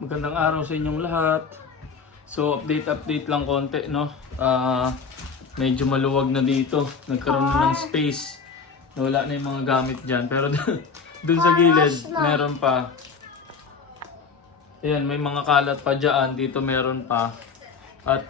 Magandang araw sa inyong lahat. So update lang konti, no? Medyo maluwag na dito. Nagkaroon na ng space. Wala na yung mga gamit dyan. Pero dun sa gilid, meron pa. Ayan, may mga kalat pa dyan. Dito meron pa. At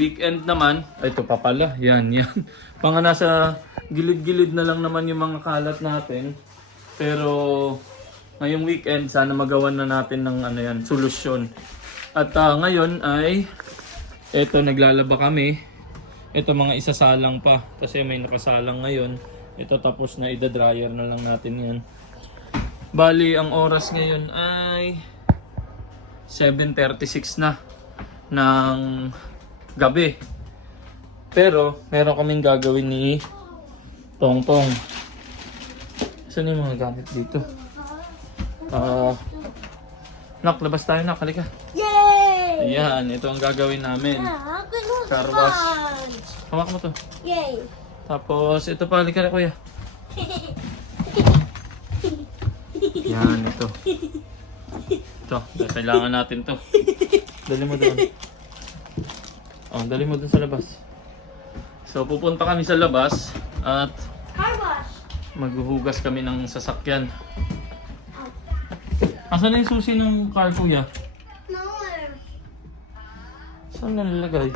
weekend naman, ito pa pala. Yan. Mga nasa gilid-gilid na lang naman yung mga kalat natin. Pero ngayong weekend, sana magawan na natin ng solusyon. At ngayon ay, eto naglalaba kami. Ito mga isasalang pa. Kasi may nakasalang ngayon. Ito tapos na, ida-dryer na lang natin yan. Bali, ang oras ngayon ay 7:36 na ng gabi. Pero, meron kaming gagawin ni Tongtong. Saan yung mga gamit dito? Nak, labas tayo nak, halika. Yay! Ayan, ito ang gagawin namin. Car wash. Hawak mo to. Yay! Tapos, ito pa, halika na kuya. Yan, ito. Ito, kailangan natin to. Dali mo doon. Oh, dali mo doon sa labas. So, pupunta kami sa labas at Car wash! maghuhugas kami ng sasakyan. Asan na yung susi ng car kuya? Nowhere. Saan nalalagay?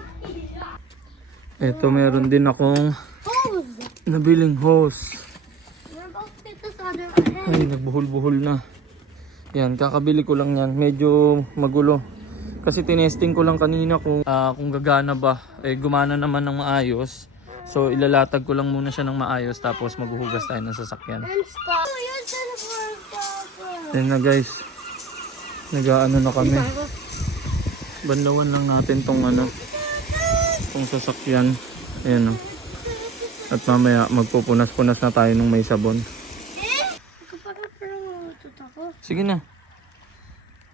Ito, meron din akong Hose! nabiling hose. We're about to take this other Ay, nagbuhol-buhol na. Yan, kakabili ko lang yan. Medyo magulo. Kasi tinesting ko lang kanina kung gagana ba. Eh, gumana naman ng maayos. So, ilalatag ko lang muna siya ng maayos. Tapos maghuhugas tayo ng sasakyan. And stop. Oh, you're trying to put Yan na guys. Nag-ano na kami. Banlawan lang natin tong tong sasakyan. Ayan o. At mamaya magpupunas-punas na tayo ng may sabon. Sige na.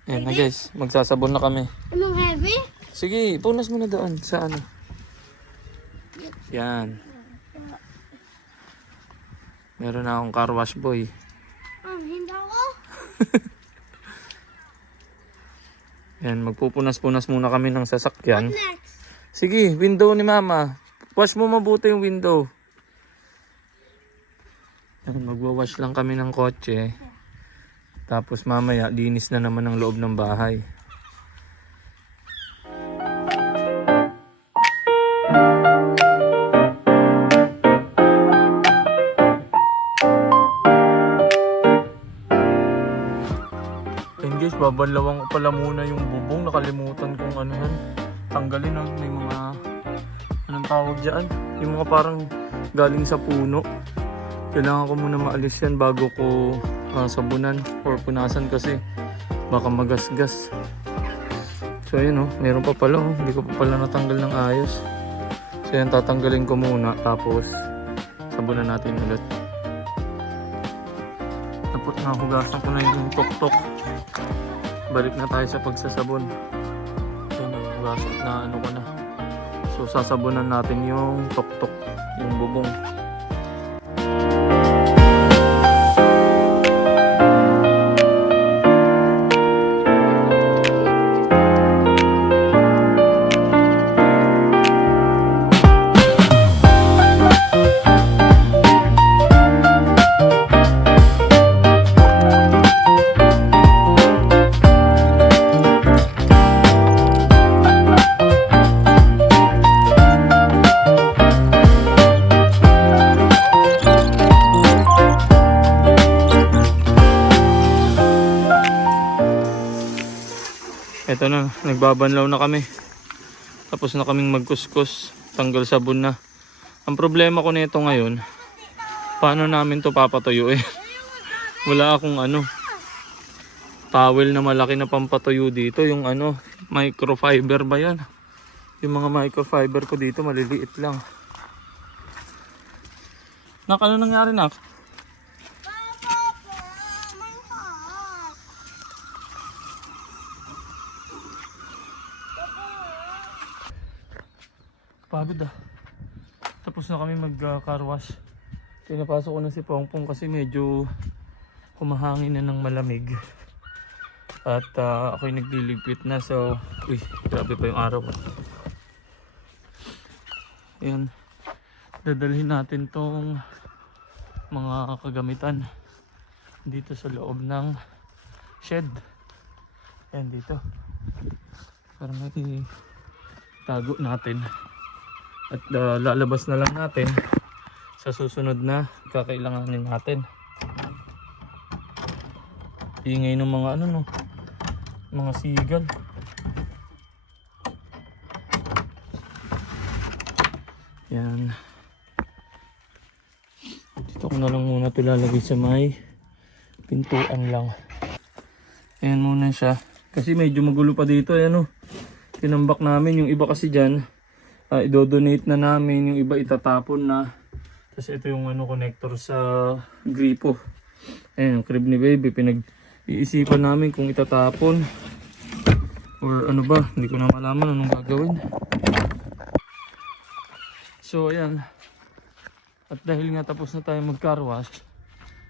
Ayan na guys. Magsasabon na kami. Anong heavy? Sige, punas mo na doon sa Yan. Meron na akong car wash boy. Hindi ako. Yan, magpupunas-punas muna kami ng sasakyan. Next. Sige, window ni mama. Wash mo mabuti yung window. Yan, magwawash lang kami ng kotse. Tapos mamaya, linis na naman ang loob ng bahay. And guys, babalawang ko pala muna yung bubong. Nakalimutan kong tanggalin. May mga, anong tawag dyan? Yung mga parang galing sa puno. Kailangan ko muna maalis yan bago ko sabunan or punasan kasi baka magasgas. So ayun meron pa pala hindi ko pa pala natanggal ng ayos. So yan, tatanggalin ko muna tapos sabunan natin ulit. Tapos nahugasan ko na yung tok-tok. Balik na tayo sa pagsasabon. Ayun, nahugasan na ko na. So sasabunan natin yung tok-tok, yung bubong. Ito na, nagbabanlaw na kami. Tapos na kaming magkuskus, tanggal sabon na. Ang problema ko nito ngayon, paano namin to papatuyuin? Wala akong towel na malaki na pampatuyo dito. Yung microfiber ba yan? Yung mga microfiber ko dito, maliliit lang. Nak, ano nangyari nak? Pagod Tapos na kami mag-car wash. Pinapasok ko na si Pongpong kasi medyo humahangin na ng malamig. At ako'y nagliligpit na. So, uy, grabe pa yung araw. Ayan. Dadalhin natin tong mga kagamitan dito sa loob ng shed. Ayan dito. Para may tago natin. At lalabas na lang natin sa susunod na kakailanganin natin. Ingay ng mga ano no, mga sigal. Yan. Dito ko na lang muna ito lalagay sa may pintuan lang. Ayan muna siya. Kasi medyo magulo pa dito. Ayan o. Tinambak namin. Yung iba kasi dyan, idodonate na namin. Yung iba itatapon na. Tapos ito yung ano, connector sa gripo. Ayan, yung crib ni baby. Pinag-iisipan namin kung itatapon. Or ano ba. Hindi ko na malaman anong gagawin. So ayan. At dahil nga tapos na tayo mag-car wash.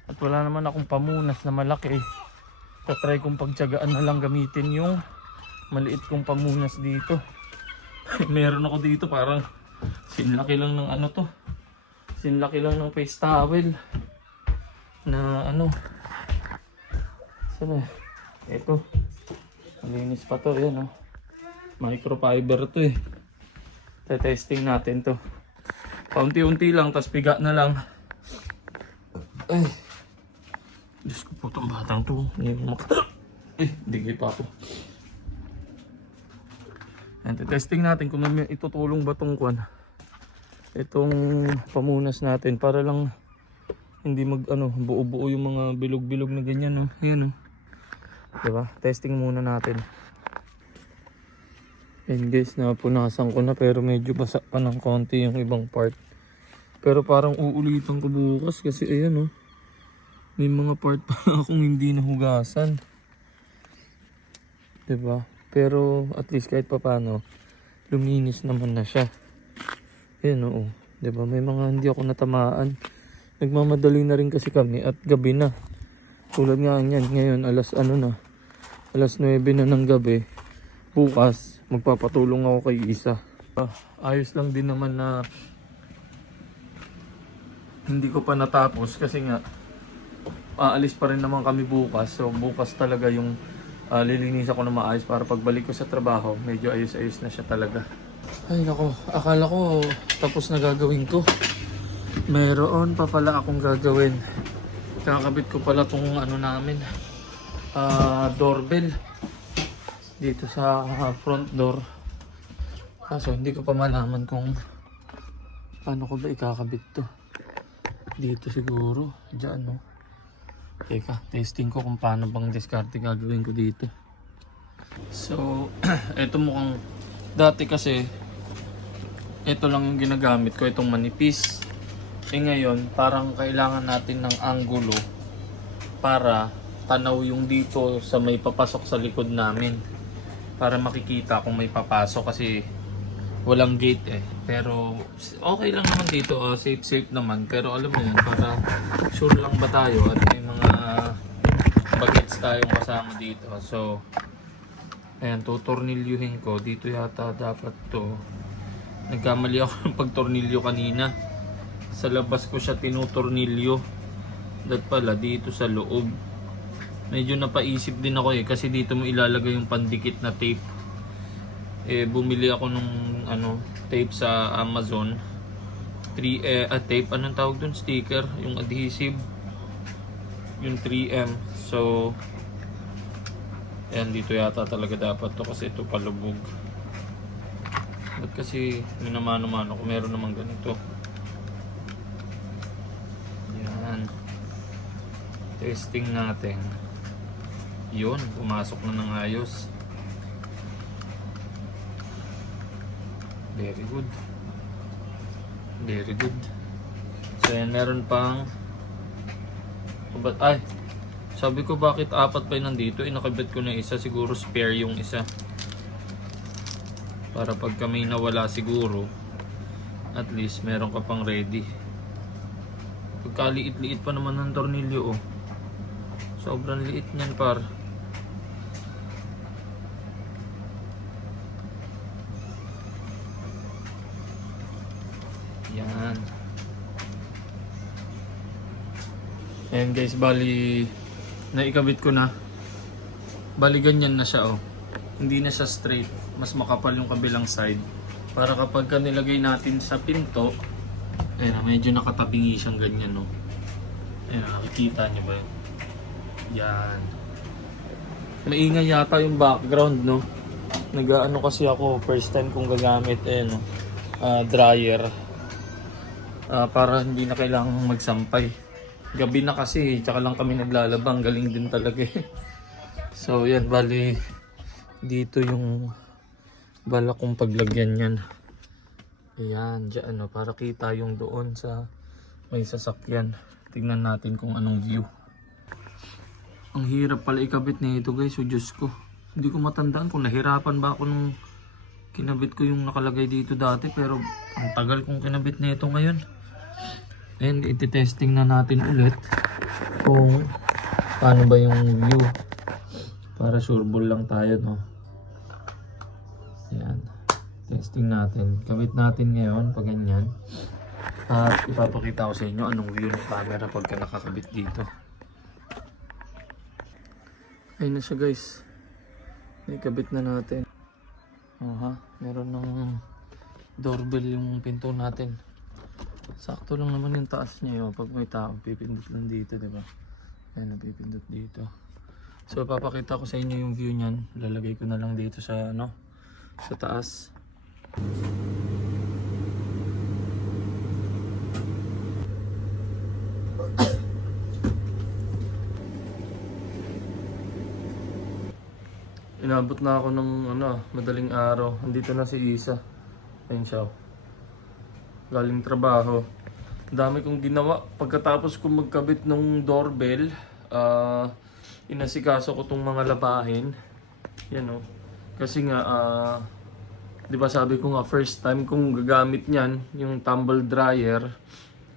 At wala naman akong pamunas na malaki. Tatry kong pagtyagaan na lang gamitin yung maliit kong pamunas dito. Meron ako dito parang sinlaki lang ng ano to. Sinlaki lang ng face towel. Na ano. Sana. Ito. Malinis pa to. Ayan oh. Microfiber to eh. Testing natin to. Paunti-unti lang. Tas piga na lang. Ay. Diyos ko po itong batang to. Eh, digay pa ako. Yan, testing natin kung may itutulong ba itong kwan. Itong pamunas natin para lang hindi mag ano, buo-buo yung mga bilog-bilog na ganyan no. Ayan no. Diba? Testing muna natin. Yan guys, napunasan ko na pero medyo basa pa ng konti yung ibang part. Pero parang uulitan ko bukas kasi ayan no. May mga part pa akong hindi nahugasan. Diba? Pero at least kahit pa paano, luminis naman na siya. Ayan oo. Diba? May mga hindi ako natamaan. Nagmamadali na rin kasi kami at gabi na. Tulad nga yan. Ngayon alas 9 na ng gabi. Bukas, magpapatulong ako kay Isa. Ayos lang din naman na hindi ko pa natapos kasi nga aalis pa rin naman kami bukas. So bukas talaga yung lilinisan ko na maayos para pagbalik ko sa trabaho, medyo ayos-ayos na siya talaga. Ay nako, akala ko tapos na gagawin ko. Meron pa pala akong gagawin. Kakabit ko pala tong ano namin, doorbell dito sa front door. Kaso hindi ko pa malaman kung paano ko ba ikakabit to. Dito siguro, dyan no. Teka, testing ko kung paano bang diskarte gagawin ko dito. So, eto mukhang dati kasi ito lang yung ginagamit ko, itong manipis. Ngayon, parang kailangan natin ng anggulo para tanaw yung dito sa may papasok sa likod namin. Para makikita kung may papasok kasi walang gate eh. Pero okay lang naman dito, safe naman. Pero alam mo yun, para sure lang ba tayo at may mga bagets tayong kasama dito. So, ayan, tutornilyuhin ko. Dito yata dapat to. Nagkamali ako ng pagtornilyo kanina. Sa labas ko siya tinutornilyo. That pala, dito sa loob. Medyo napaisip din ako eh, kasi dito mo ilalagay yung pandikit na tape. Bumili ako nung tape sa Amazon. Tape, anong tawag dun? Sticker, yung adhesive. Yung 3M. So, ayan, dito yata talaga dapat to kasi ito palubog. Ba't kasi minamano-mano kung meron naman ganito. Yan. Testing natin. Yun, pumasok na ng ayos. Very good. Very good. So yan, meron pang ay, sabi ko bakit apat pa yun nandito. Nakabit ko na isa, siguro spare yung isa. Para pag kami nawala siguro, at least meron ka pang ready. Pagkaliit-liit pa naman ng tornilyo oh. Sobrang liit niyan par. Yan. Ayan guys, bali naikabit ko na. Bali ganyan na siya oh. Hindi na siya straight. Mas makapal yung kabilang side. Para kapag nilagay natin sa pinto, ayan, medyo nakatabingi siyang ganyan no. Ayan, nakikita niyo ba yun? Yan. Maingay yata yung background no. Nag-ano kasi ako, first time kong gagamit no, dryer. Para hindi na kailangang magsampay. Gabi na kasi, tsaka lang kami naglalabang, galing din talaga eh. So yan, bali dito yung balak kong paglagyan yan. Ayan, dyan no, para kita yung doon sa may sasakyan. Tignan natin kung anong view. Ang hirap pala ikabit nito guys, so Diyos ko. Hindi ko matandaan kung nahirapan ba ako nung kinabit ko yung nakalagay dito dati, pero ang tagal kong kinabit nito ngayon. And iti-testing na natin ulit kung paano ba yung view. Para sureball lang tayo no. Ayan. Testing natin. Kabit natin ngayon pag ganyan. At ipapakita ko sa inyo anong view ng camera pagka nakakabit dito. Ayun na siya guys. Ikabit na natin. Meron ng doorbell yung pinto natin. Sakto lang naman yung taas niya yun. Pag may tao, pipindot lang dito, diba? Ayan, napipindot dito. So, papakita ko sa inyo yung view niyan. Lalagay ko na lang dito sa, ano, sa taas. Inabot na ako ng, ano, madaling araw. Andito na si Isa. Ayun siya. Galing trabaho. Dami kong ginawa. Pagkatapos kong magkabit ng doorbell, inasikaso ko tong mga labahin. Yan o. Kasi nga, di ba sabi ko nga, first time kong gagamit niyan, yung tumble dryer.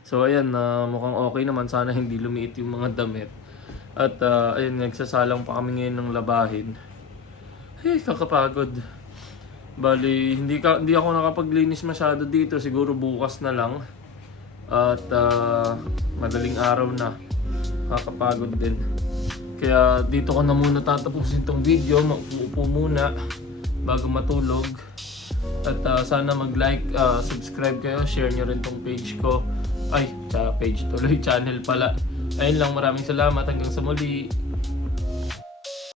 So ayan, mukhang okay naman. Sana hindi lumiit yung mga damit. At ayan, nagsasalang pa kami ngayon ng labahin. Hey, kakapagod. Bali, hindi ako nakapaglinis masyado dito. Siguro bukas na lang. At madaling araw na. Kakapagod din. Kaya dito ko na muna tatapusin tong video. Maupo muna bago matulog. At sana mag-like, subscribe kayo. Share nyo rin tong page ko. Ay, page tuloy. Channel pala. Ayun lang, maraming salamat. Hanggang sa muli.